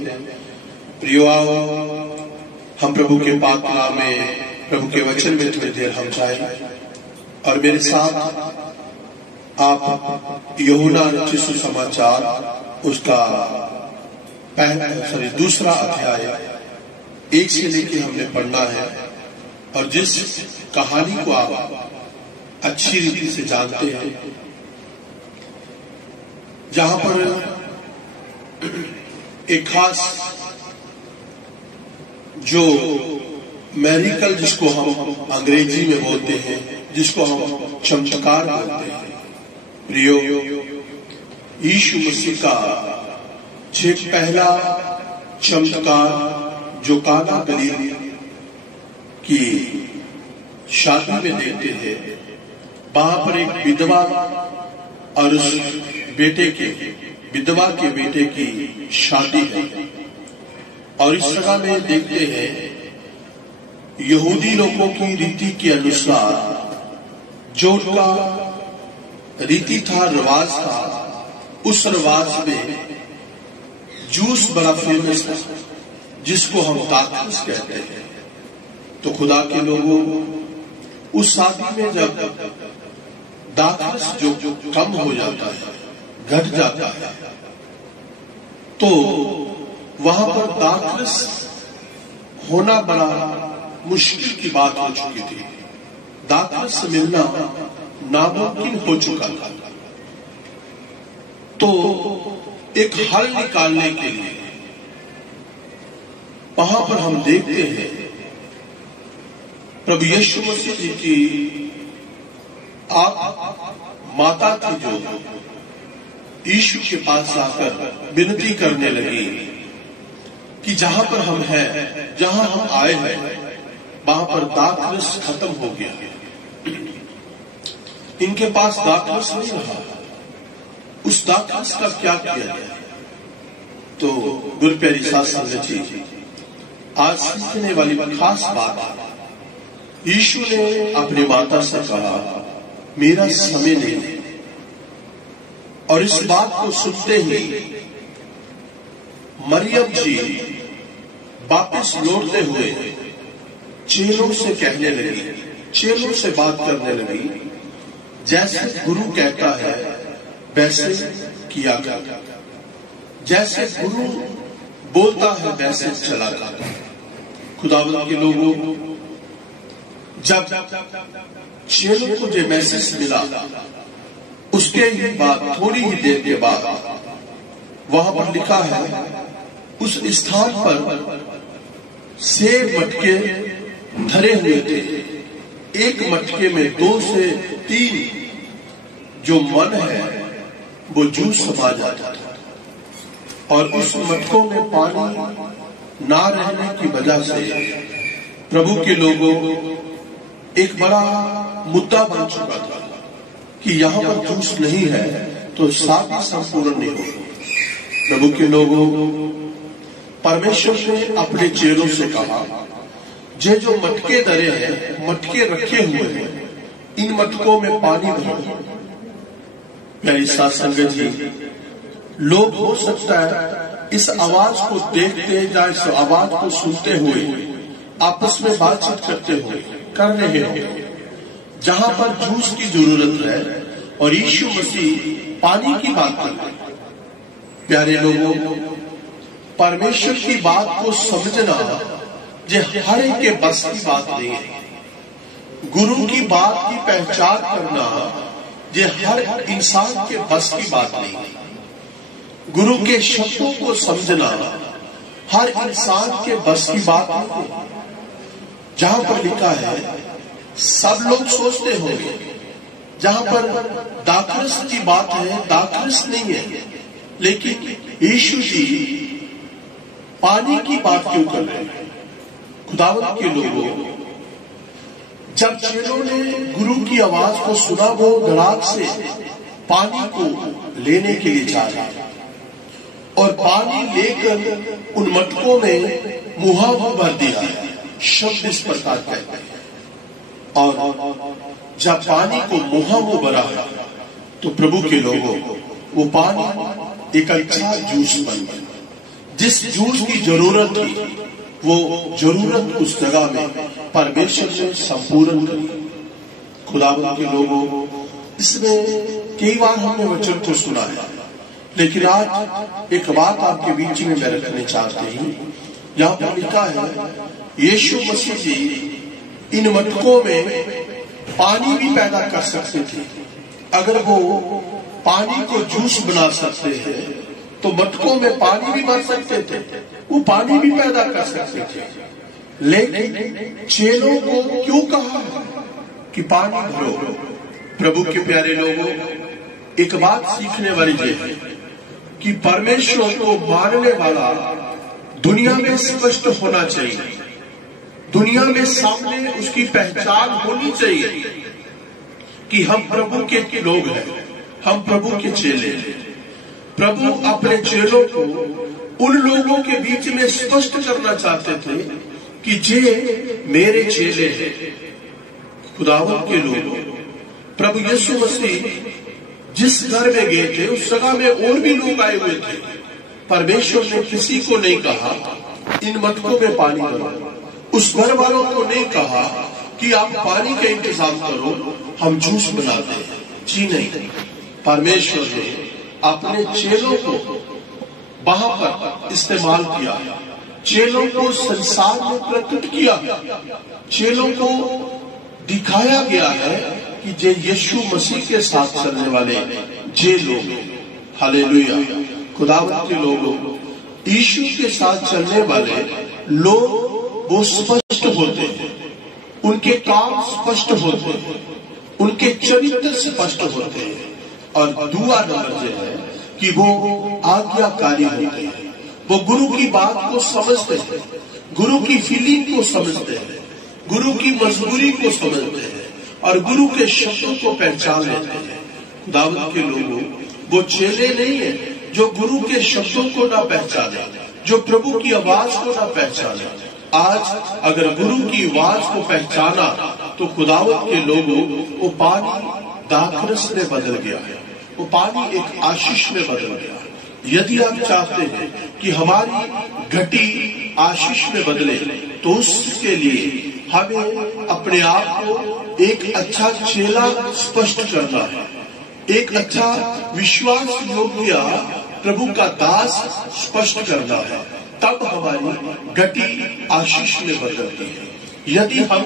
हैं। प्रियो, आओ हम प्रभु के पाक नाम में, प्रभु के वचन में थोड़ी देर हम जाएं और मेरे साथ आप यूहन्ना रचित सुसमाचार उसका दूसरा अध्याय 1 से लेकर हमने पढ़ना है। और जिस कहानी को आप अच्छी रीति से जानते हैं, जहां पर एक खास जो मैरिकल, जिसको हम अंग्रेजी में बोलते हैं, जिसको हम चमत्कार बोलते हैं, प्रियो, यीशु मसीह का एक पहला चमत्कार जो काना गलील की शादी में देखते हैं, वहां पर एक विधवा और उस विधवा के बेटे की शादी है। और इस जगह में देखते हैं यहूदी लोगों की रीति के अनुसार जो उनका रीति था, रिवाज था, उस रिवाज में जूस बड़ा फेमस है, जिसको हम दाखरस कहते हैं। तो खुदा के लोगों उस शादी में जब दाखरस जो कम हो जाता है, घट जाता है, तो वहां पर दाखरस होना बड़ा मुश्किल की बात हो चुकी थी। दाखरस मिलना नामुमकिन हो चुका था। तो एक हल निकालने के लिए वहां पर हम देखते हैं प्रभु यीशु मसीह जी की आप माता थी, जो यीशु के पास आकर विनती करने लगी कि जहां पर हम हैं, जहां हम आए हैं, वहां पर दाखरस खत्म हो गया। इनके पास दाखरस नहीं रहा। उस दाखरस का क्या किया गया? तो गुरु प्यारी साथ संगत जी, आज सीखने वाली खास बात, यीशु ने अपनी माता से कहा, मेरा समय नहीं। और इस बात को सुनते ही मरियम जी वापस लौटते हुए चेलों से कहने लगी, चेलों से बात करने लगी, जैसे गुरु कहता है वैसे किया कर, जैसे गुरु बोलता है वैसे चला कर। खुदावंद के लोगों, जब चेलों को जो मैसेज मिला, उसके ही बाद थोड़ी ही देर के बाद वहां पर लिखा है, उस स्थान पर सेब मटके धरे हुए थे। एक मटके में 2 से 3 जो मन है वो जूस समा जाता था। और उस मटकों में पानी ना रहने की वजह से प्रभु के लोगों एक बड़ा मुद्दा बन चुका था कि यहां पर जूस नहीं है तो शादी संपूर्ण नहीं होगी। प्रभु के लोगों, परमेश्वर ने अपने चेलों से कहा, जो मटके धरे हैं, मटके रखे हुए हैं, इन मटकों में पानी भरो। प्यारी साथ संगत जी, लोग हो सकता है इस आवाज को देखते या इस आवाज को सुनते हुए आपस में बातचीत करते हुए कर रहे होंगे, जहां पर जूस की जरूरत है और यीशु मसीह पानी की बात कर रहे हैं। प्यारे लोगों, परमेश्वर की बात को समझना जो हर एक के बस की बात नहीं है। गुरु की बात की पहचान करना ये हर इंसान के बस की बात नहीं है। गुरु के शब्दों को समझना हर इंसान के बस की बात नहीं है। जहां पर लिखा है, सब लोग सोचते होंगे जहां पर दाखरस की बात है, दाखरस नहीं है, लेकिन यीशु जी पानी की बात क्यों कर रहे हैं? खुदावंद के लोगों, जब चेलों ने गुरु की आवाज को सुना, वो धड़ाक से पानी को लेने के लिए जा रहे हैं और पानी लेकर उन मटकों में मुहा भर दिया है। शब्द इस प्रकार कहते हैं। और जब पानी को मुहा भरा है तो प्रभु के लोगों, वो पानी एक अच्छा जूस बन गया। जिस जूस की जरूरत थी वो जरूरत उस जगह में परमेश्वर ने संपूर्ण की। खुदावंद के लोगों, इसमें कई बार हमने वचन को सुना है, लेकिन आज एक बात आपके बीच में मैं रखने चाहते हूं। यहाँ पर लिखा है यीशु मसीह जी इन मटकों में पानी भी पैदा कर सकते थे। अगर वो पानी को जूस बना सकते हैं तो मटकों में पानी भी भर सकते थे, वो पानी भी पैदा कर सकते थे। लेकिन चेलों को क्यों कहा कि पानी भरो? प्रभु के प्यारे लोगों, एक बात सीखने वाली ये है कि परमेश्वर को मानने वाला दुनिया में स्पष्ट होना चाहिए, दुनिया में सामने उसकी पहचान होनी चाहिए कि हम प्रभु के लोग हैं, हम प्रभु के चेले हैं। प्रभु अपने चेलों को उन लोगों के बीच में स्पष्ट करना चाहते थे कि जे मेरे चेले हैं। खुदावंद के लोगों, प्रभु यीशु मसीह जिस घर में गए थे उस जगह में और भी लोग आए हुए थे। परमेश्वर ने किसी को नहीं कहा इन मटकों में पानी भरो, उस घर वालों को नहीं कहा कि आप पानी का इंतजाम करो, हम जूस बनाते हैं। जी नहीं, परमेश्वर ने अपने चेलों को वहां पर इस्तेमाल किया, चेलों को संसार में प्रकट किया, चेलों को दिखाया गया है कि जे यीशु मसीह के साथ चलने वाले जे लोग, हालेलुया, खुदावंद के लोगों, यीशु के साथ चलने वाले लोग वो स्पष्ट होते हैं, उनके काम स्पष्ट होते हैं, उनके चरित्र स्पष्ट होते हैं। और दूसरा नंबर यह है कि वो आज्ञाकारी होते हैं, वो गुरु की बात को समझते हैं, गुरु की फीलिंग को समझते हैं, गुरु की मजबूरी को समझते हैं और गुरु के शब्दों को पहचान लेते हैं। खुदावंद के लोगों, वो चेले नहीं है जो गुरु के शब्दों को ना पहचाने, जो प्रभु की आवाज को ना पहचाने। आज अगर गुरु की आवाज को पहचाना तो खुदावंद के लोगों, वो पानी दाखरस में बदल गया है, वो पानी एक आशीष में बदल गया है। यदि आप चाहते हैं कि हमारी घटी आशीष में बदले तो उसके लिए हमें अपने आप को एक अच्छा चेला स्पष्ट करना है, एक अच्छा विश्वास योग्य प्रभु का दास स्पष्ट करना है, तब हमारी घटी आशीष में बदलती है। यदि हम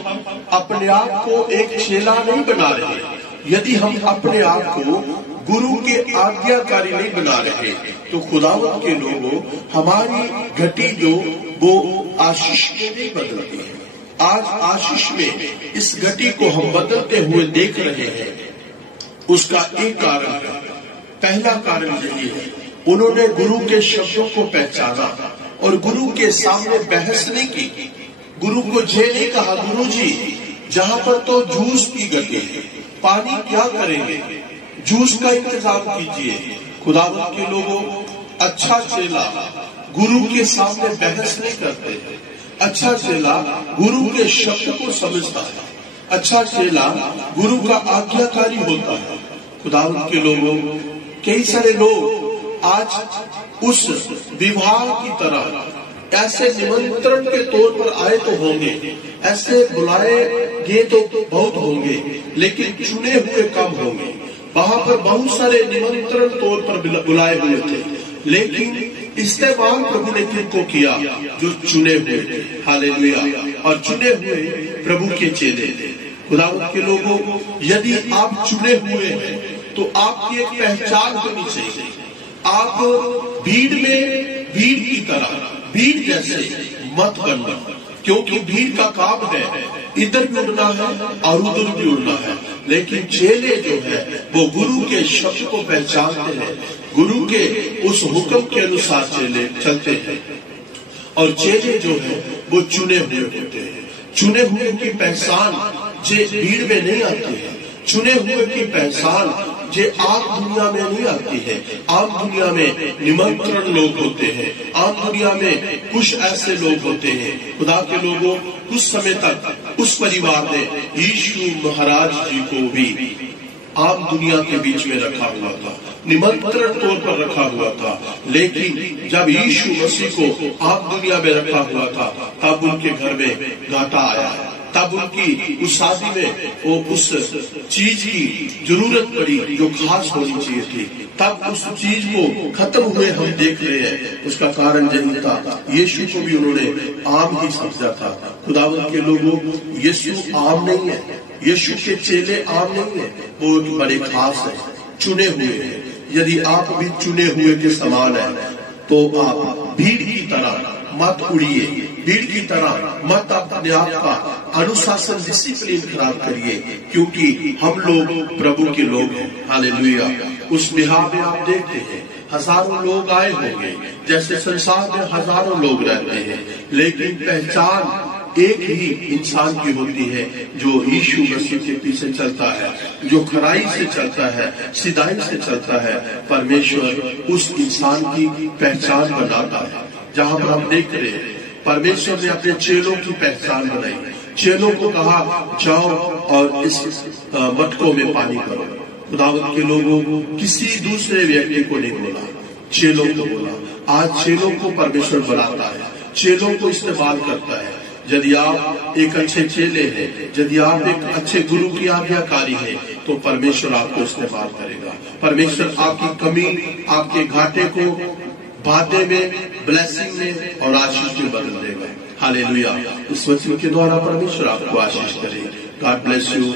अपने आप को एक चेला नहीं बना रहे, यदि हम अपने आप को गुरु के आज्ञाकारी नहीं बना रहे, तो खुदावंद के लोगों, हमारी घटी जो वो आशीष में नहीं बदलती है। आज आशीष में इस घटी को हम बदलते हुए देख रहे हैं। उसका एक कारण है, पहला कारण यही है, उन्होंने गुरु के शब्दों को पहचाना और गुरु के सामने बहस नहीं की। गुरु को ये नहीं कहा, गुरु जी जहां पर तो जूस की घटी है, पानी क्या करेंगे, जूस का इंतजाम कीजिए। खुदावंद के लोगों, अच्छा चेला गुरु के सामने बहस नहीं करते, अच्छा चेला गुरु के शब्द को समझता है, अच्छा चेला गुरु का आज्ञाकारी होता है। खुदावंद के लोगों, कई सारे लोग आज उस विवाह की तरह ऐसे निमंत्रण के तौर पर आए तो होंगे, ऐसे बुलाए गए तो बहुत होंगे, लेकिन चुने हुए कम होंगे। वहां पर बहुत सारे निमंत्रण तौर पर बुलाए हुए थे, लेकिन इस्तेमाल प्रभु ने किनको किया? जो चुने हुए थे। हालेलुया। और चुने हुए प्रभु के चेले थे। खुदावंद के लोगों, यदि आप चुने हुए हैं तो आपकी एक पहचान होनी चाहिए। आप भीड़ में भीड़ की तरह, भीड़ जैसे मत बनना, क्योंकि भीड़ का काम है इधर भी उड़ना है और उधर भी उड़ना है। लेकिन चेले जो है वो गुरु के शब्द को पहचानते हैं, गुरु के उस हुक्म के अनुसार चेले चलते हैं। और चेले जो है वो चुने हुए होते हैं। चुने हुए की पहचान जे भीड़ में नहीं आती है, चुने हुए की पहचान जे आम दुनिया में नहीं आती है। आम दुनिया में निमंत्रण लोग होते हैं, आम दुनिया में कुछ ऐसे लोग होते हैं। खुदा के लोगों, कुछ समय तक उस परिवार ने यीशु महाराज जी को भी आम दुनिया के बीच में रखा हुआ था। निमंत्रण तौर पर रखा हुआ था। लेकिन जब यीशु मसीह को आप दुनिया में रखा हुआ था, तब उनके घर में घाटा आया, तब उनकी उस शादी में वो उस चीज की जरूरत पड़ी जो खास होनी चाहिए थी, तब उस चीज को खत्म हुए हम देख रहे हैं। उसका कारण यही था, यीशु को भी उन्होंने आम ही समझा था। खुदावंद के लोगों, यीशु आम नहीं है, यीशु के चेले आम नहीं है, वो एक बड़े खास है, चुने हुए हैं। यदि आप भी चुने हुए के समान है तो आप भीड़ की तरह मत उड़िए, भीड़ की तरह मत अपने आप का अनुशासन डिसिप्लिन खराब करिए, क्योंकि हम लोग प्रभु के लोग हैं। हालेलुया। उस बिहार में आप देखते हैं हजारों लोग आए होंगे, जैसे संसार में हजारों लोग रहते हैं, लेकिन पहचान एक ही इंसान की होती है जो यीशु मसीह के पीछे चलता है, जो खराई से चलता है, सिधाई से चलता है। परमेश्वर उस इंसान की पहचान बनाता है। जहां पर हम देख रहे हैं परमेश्वर ने अपने चेलों की पहचान बनाई, चेलों को कहा जाओ और इस मटकों में पानी भरो। खुदावंद के लोगों किसी दूसरे व्यक्ति को नहीं बोला, चेलों को बोला। आज चेलों को परमेश्वर बनाता है, चेलों को इस्तेमाल करता है। यदि आप एक अच्छे चेले हैं, यदि आप एक अच्छे गुरु की आज्ञाकारी हैं, तो परमेश्वर आपको इस्तेमाल करेगा। परमेश्वर आपकी कमी, आपके घाटे को बातें में, ब्लेसिंग में और आशीष में बदल देगा। हालेलुया। इस वचन के द्वारा परमेश्वर आपको आशीष करे। God bless you.